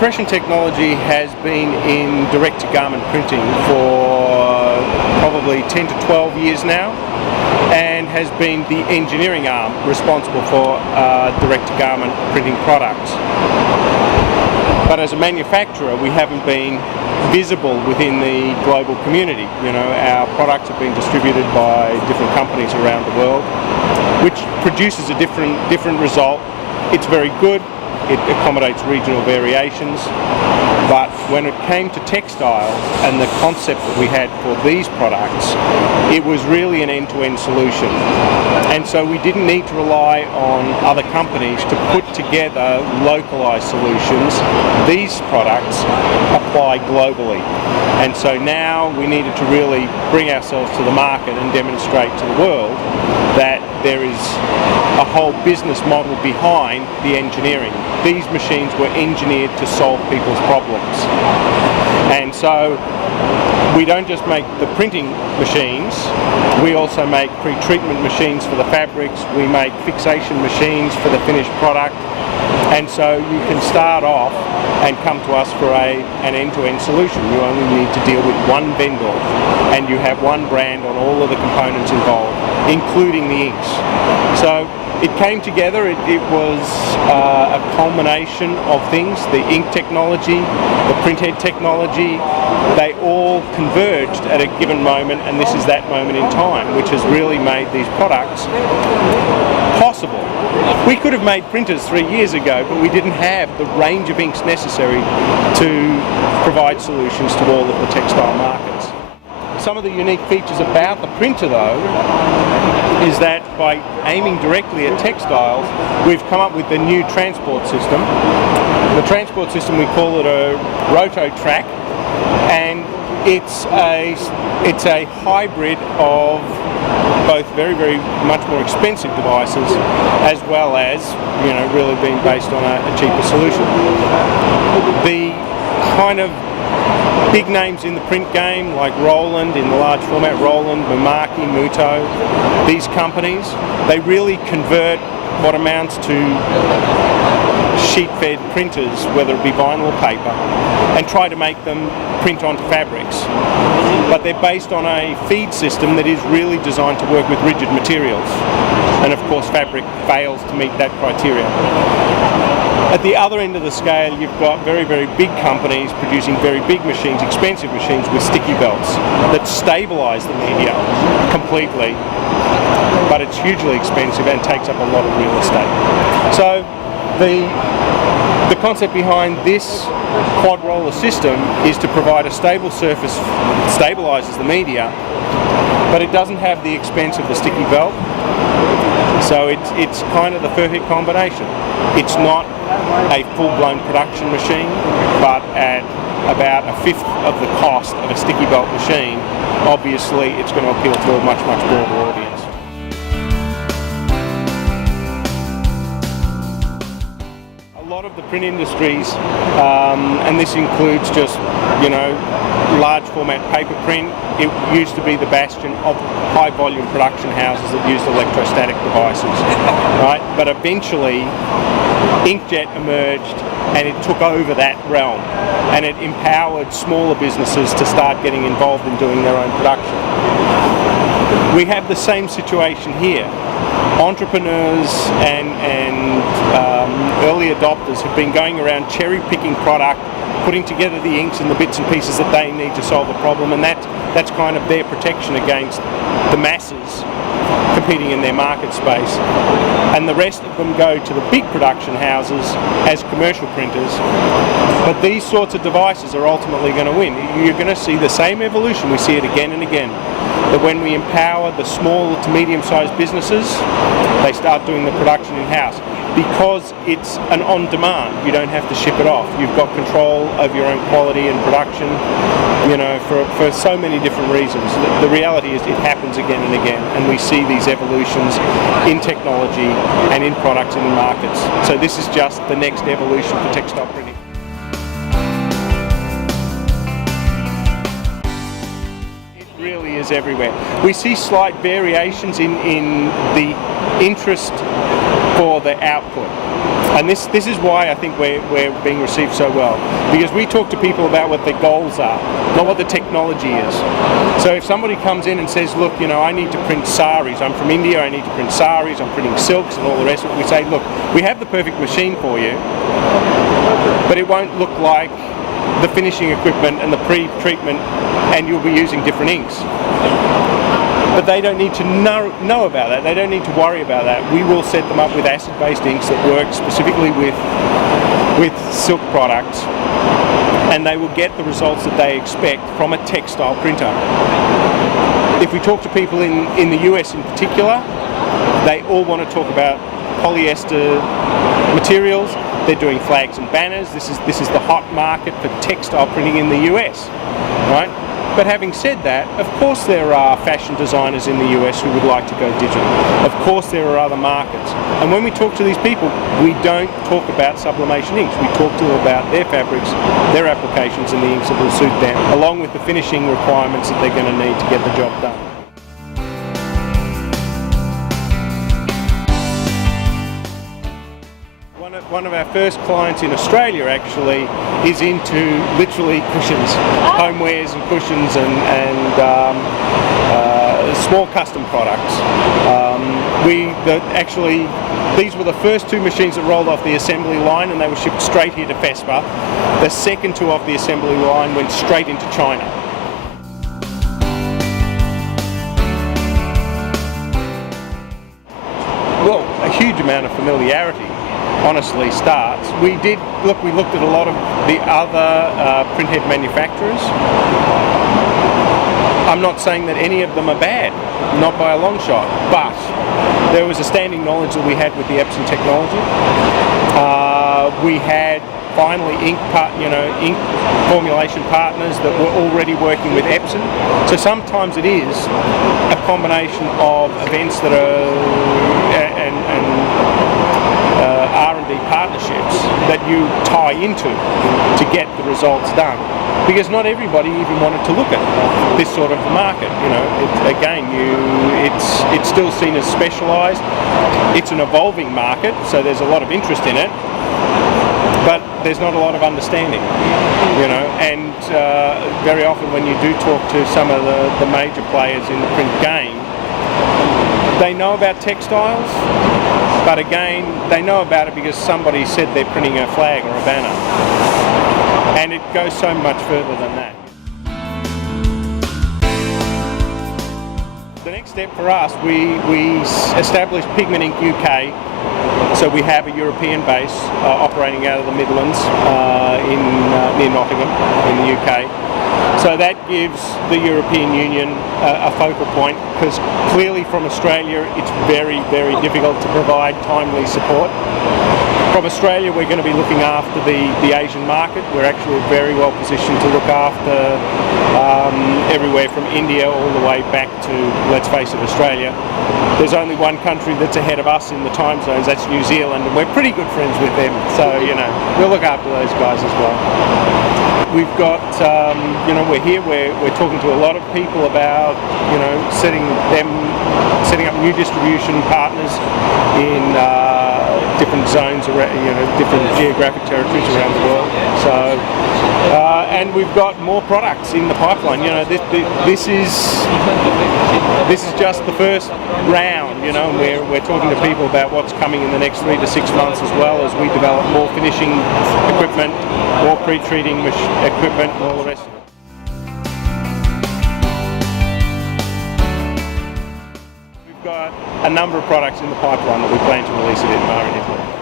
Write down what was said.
impression technology has been in direct-to-garment printing for probably 10 to 12 years now, and has been the engineering arm responsible for direct-to-garment printing products. But as a manufacturer, we haven't been visible within the global community. You know, our products have been distributed by different companies around the world, which produces a different result. It's very good. It accommodates regional variations, but when it came to textiles and the concept that we had for these products, it was really an end-to-end solution. And so we didn't need to rely on other companies to put together localized solutions. These products apply globally. And so now we needed to really bring ourselves to the market and demonstrate to the world that there is a whole business model behind the engineering. These machines were engineered to solve people's problems. And so we don't just make the printing machines, we also make pre-treatment machines for the fabrics, we make fixation machines for the finished product. And so you can start off and come to us for an end-to-end solution. You only need to deal with one vendor, and you have one brand on all of the components involved, including the inks. So it came together. It was a culmination of things. The ink technology, the printhead technology, they all converged at a given moment, and this is that moment in time, which has really made these products possible. We could have made printers 3 years ago, but we didn't have the range of inks necessary to provide solutions to all of the textile markets. Some of the unique features about the printer, though, is that by aiming directly at textiles, we've come up with the new transport system. The transport system, we call it a roto-track, and it's a hybrid of both very much more expensive devices, as well as, you know, really being based on a cheaper solution. The kind of big names in the print game, like Roland, in the large format, Roland, Mimaki, Muto, these companies, they really convert what amounts to sheet-fed printers, whether it be vinyl or paper, and try to make them print onto fabrics. But they're based on a feed system that is really designed to work with rigid materials. And of course, fabric fails to meet that criteria. At the other end of the scale, you've got very big companies producing very big machines, expensive machines with sticky belts that stabilize the media completely, but it's hugely expensive and takes up a lot of real estate. So the concept behind this quad roller system is to provide a stable surface that stabilizes the media, but it doesn't have the expense of the sticky belt. So it's kind of the perfect combination. It's not a full-blown production machine, but at about a fifth of the cost of a sticky belt machine, obviously it's going to appeal to a much broader audience. A lot of the print industries, and this includes just, you know, large format paper print, it used to be the bastion of high volume production houses that used electrostatic devices, right? But eventually inkjet emerged and it took over that realm, and it empowered smaller businesses to start getting involved in doing their own production. We have the same situation here. Entrepreneurs and early adopters have been going around cherry picking product, putting together the inks and the bits and pieces that they need to solve a problem, and that's kind of their protection against the masses competing in their market space. And the rest of them go to the big production houses as commercial printers. But these sorts of devices are ultimately going to win. You're going to see the same evolution. We see it again and again. That when we empower the small to medium-sized businesses, they start doing the production in-house. Because it's an on-demand, you don't have to ship it off. You've got control of your own quality and production, you know, for so many different reasons. The reality is it happens again and again, and we see these evolutions in technology and in products and in markets. So this is just the next evolution for textile printing. Really is everywhere. We see slight variations in the interest for the output. And this is why I think we're being received so well, because we talk to people about what their goals are, not what the technology is. So if somebody comes in and says, look, I need to print saris, I'm from India, I need to print saris, I'm printing silks and all the rest of it, we say, look, we have the perfect machine for you, but it won't look like the finishing equipment and the pre-treatment, and you'll be using different inks. But they don't need to know about that. They don't need to worry about that. We will set them up with acid-based inks that work specifically with silk products, and they will get the results that they expect from a textile printer. If we talk to people in the US in particular, they all want to talk about polyester materials. They're doing flags and banners. This is the hot market for textile printing in the US, right? But having said that, of course there are fashion designers in the US who would like to go digital. Of course there are other markets. And when we talk to these people, we don't talk about sublimation inks. We talk to them about their fabrics, their applications, and the inks that will suit them, along with the finishing requirements that they're going to need to get the job done. One of our first clients in Australia actually is into literally cushions, homewares and cushions and small custom products. These were the first two machines that rolled off the assembly line, and they were shipped straight here to FESPA. The second two off the assembly line went straight into China. Well, a huge amount of familiarity honestly starts. We looked at a lot of the other printhead manufacturers. I'm not saying that any of them are bad, not by a long shot, but there was a standing knowledge that we had with the Epson technology. We had finally ink formulation partners that were already working with Epson. So sometimes it is a combination of events that are R&D partnerships that you tie into to get the results done, because not everybody even wanted to look at this sort of market. It's still seen as specialised. It's an evolving market, so there's a lot of interest in it, but there's not a lot of understanding, and very often when you do talk to some of the major players in the print game, they know about textiles, but again, they know about it because somebody said they're printing a flag or a banner. And it goes so much further than that. The next step for us, we established Pigment Inc UK. So we have a European base operating out of the Midlands near Nottingham in the UK. So that gives the European Union a focal point, because clearly from Australia it's very, very difficult to provide timely support. From Australia we're going to be looking after the Asian market. We're actually very well positioned to look after everywhere from India all the way back to, let's face it, Australia. There's only one country that's ahead of us in the time zones, that's New Zealand, and we're pretty good friends with them. So, we'll look after those guys as well. We've got, we're here, we're talking to a lot of people about, setting up new distribution partners in different zones around, different geographic territories around the world. So, and we've got more products in the pipeline. This is just the first round. And we're talking to people about what's coming in the next 3 to 6 months, as well as we develop more finishing equipment, more pre-treating equipment, and all the rest of it. We've got a number of products in the pipeline that we plan to release at ITMA in Italy.